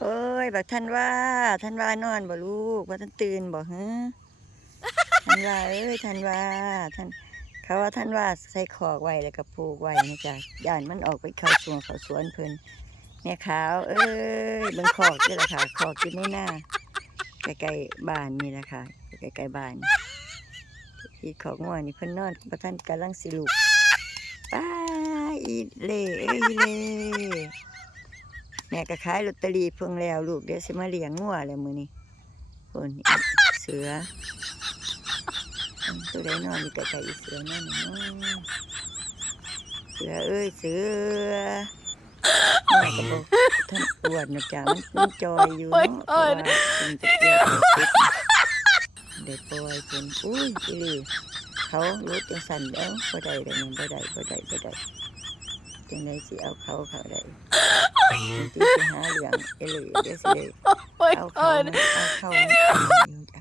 โอ้ยบักท่านว่า ท่านว่านอนบ่ลูกว่าท่านตื่นบ่ฮะท่านว่าเอ้ยท่านว่าท่านเขาว่าท่านว่าใส่ขอกไว้แล้วก็ผูกไว้นะจ๊ะย่านมันออกไปเข้าสวนเขาสวนเพิ่นเนี่ยขาวเอ้ยเบิ่งขอกนี่แหละค่ะขอกอยู่ในหน้าใกลๆบ้านนี่แหละค่ะใกลๆบ้านที่ขอกงวนี่เพิ่นนอนบ่ท่านกำลังสิลูกป้าอีเล่เอ้ยอีเล่ แม่ก็ขายลอตเตอรี่เพิ่งแล้วลูกเดี๋ยวสิมาเลี้ยงงัวแล้วมื้อนี้คนเสือตัวใดนอนอยู่ใกล้ๆอีเสือนั่นน่ะเนาะเสือเอ้ยเสือแม่ก็บอกท่านปวดนะจ๊ะมันมันจอยอยู่เนาะเพราะว่าเป็นตะเกียบติดเด็กปล่อยเป็นอุ้ยอีหลีเขารู้จังสั่นแล้วบ่ได้เลยมันบ่ได้บ่ได้บ่ได้จังไดสิเอาเขาเขาได้ ที่สิหาเหลืองเอหลีเดี๋ยวสิเลยเอาเข้ามันเอาเข้ามันอยู่จ้ะ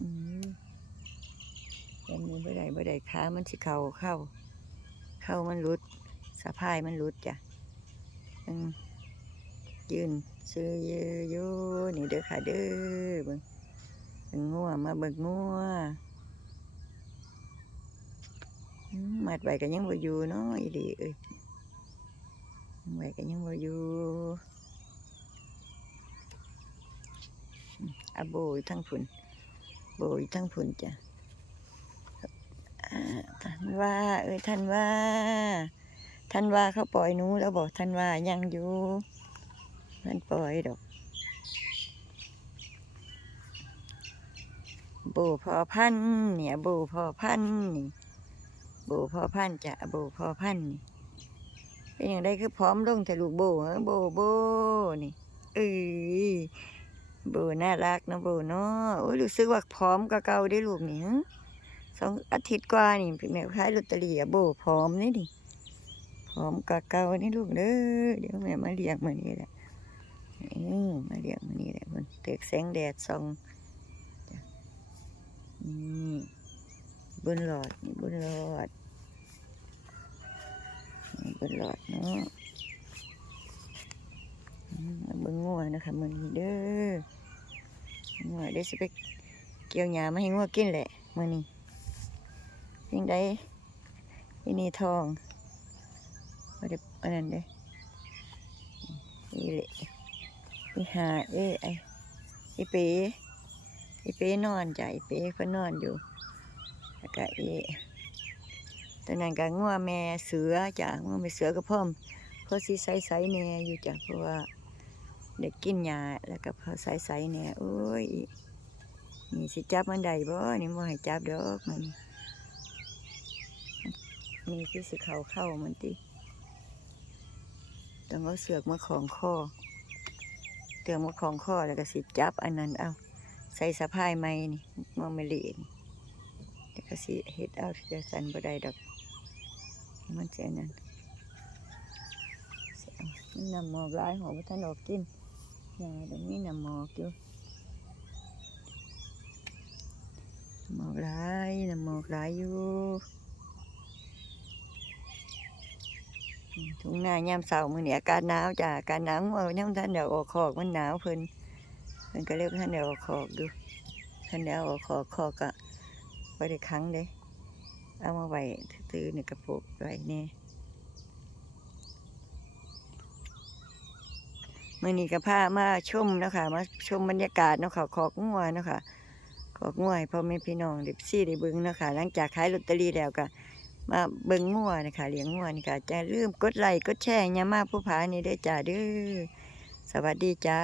อืมแบบนี้บ่ได้บ่ได้ขามันสิเข้าเข้า เข้ามันหลุดสะพายมันหลุดจ้ะอืมยืนซื้อยืออยู่นี่เด้อค่ะเด้อเบิ่งเบิ่งงัวมาเบิ่งงัวอืมมัดไว้ก็ยังบ่อยู่เนาะอีหลีเอ้ย ไว้ก็ยังบ่อยู่อาโบยทั้งผุนโบยทั้งผุนจ้ะท่านว่า เอ้ยท่านว่า ท่านว่าเขาปล่อยหนูแล้วบอกท่านว่ายังอยู่มันปล่อยดอก โบพอพันเนี่ย โบพอพันนี่ โบพอพันจ้ะโบพอพันนี่ เป็นอย่างไรคือพร้อมลงแต่ลูกโบโบโบนี่เอ้ยโบน่ารักนะโบเนาะโอ้ยรู้สึกว่าพร้อมกับเก่าได้ลูกนี่สองอาทิตย์กว่านี่แม่ขายลอตเตอรี่อะโบพร้อมนี่ดิพร้อมกับเก่านี่ลูกเด้อเดี๋ยวแม่มาเลี้ยงมานี่แหละเออมาเลี้ยงมานี่แหละคนเตกแสงแดดส่องนี่บนหลอดนี่บนหลอด หลอดเนาะอืมเอาเบิ่งงัวนะคะมึงนี้เด้องัวเดี๋ยวสิไปเกี่ยวหญ้ามาให้งัวกินแหละมือนี้เพียงใดอีนี่ทองบ่ได้อันนั้นเด้อีเละอีหาเอ้ไออีเป๋อีเป๋นอนจ้ะอีเป๋เพิ่นนอนอยู่แล้วก็อี ตอนนั้นก็งัวแม่เสือจ้ะงัวแม่เสือก็เพร้อมเพราะสิใสๆแน่อยู่จ้ะเพราะว่าเด็กกินหญ้าแล้วก็พอใสๆแน่โอ้ยนี่สิจับมันได้บ่นี่บ่ให้จับดอกมันนี่คือสิเข้าเข้ามันติต้องเอาเสือกมาของคอเตือมาของคอแล้วก็สิจับอันนั้นเอาใส่สะพายไม้นี่มองไม่เลีนี่แล้วก็สิเฮ็ดเอาที่จะสั่นบ่ได้ดอก มันจะนั่นเสียงมันนำหมอกลายหอมท่านออกกินยาตรงนี้นำหมอกอยู่หมอกลายนำหมอกลายอยู่ทุ่งนายามเสาร์มื้อนี้อากาศหนาวจ้ะอากาศหนาวเอายามท่านเดี๋ยวออกคอกมันหนาวเพิ่นเพิ่นก็เรียกท่านเดี๋ยวออกคอกดูท่านเดี๋ยวออกคอกคอกก็บ่ได้ครั้งเด้ เอามาไว้ตื้อๆในกระปุกไว้นี่ยมื่อนี้ก็พามาชมนะคะมาชมบรรยากาศเนาะค่ะขอกงัวเนาะค่ะขอกงัวให้พ่อแม่พี่น้องด็กซี่ได้เบิ้งเนาะค่ะหลังจากขายลอตเตอรี่แล้วก็มาเบิ้งงัวนะคะเลี้ยงงัวนี่ค่ะจะลืมกดไลค์กดแชร์อยามาผู้ผานี่เด้จ้าเด้อสวัสดีจ้า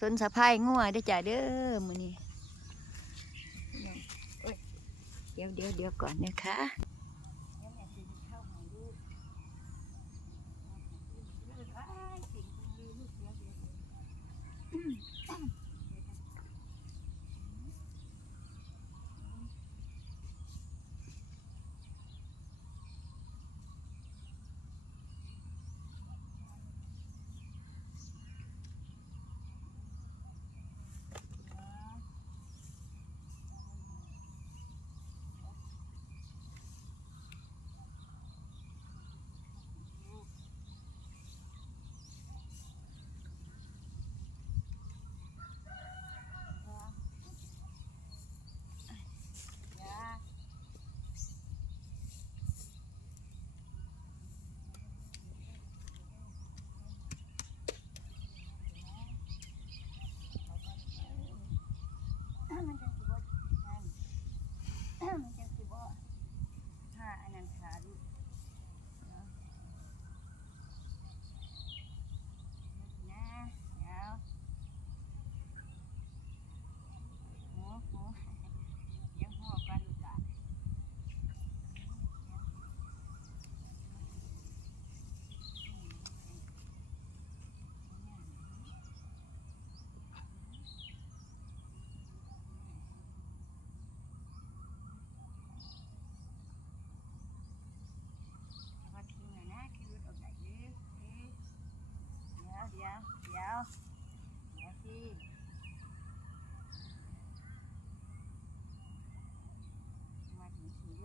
สนสะพายงัวเด้จ้าเด้อมื้อนี้ เดี๋ยวเดี๋ยวเดี๋ยวก่อนนะคะอืม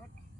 Rick.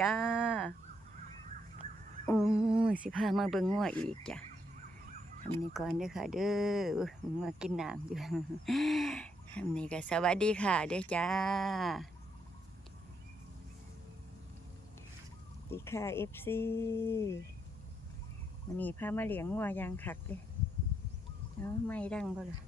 จ้า โอ้ยสิพามาเบิ่งงัวอีกจ้ะทำนี้ก่อนเด้อค่ะ เด้ออุ๊ยงัวกินน้ำอยู่ทำนี้ก็สวัสดีค่ะ เด้อจ้าสวัสดีค่ะเอฟซีมันนี่พามาเลี้ยงงัวยางคักเลยเนาะไม่ดังบ่ล่ะ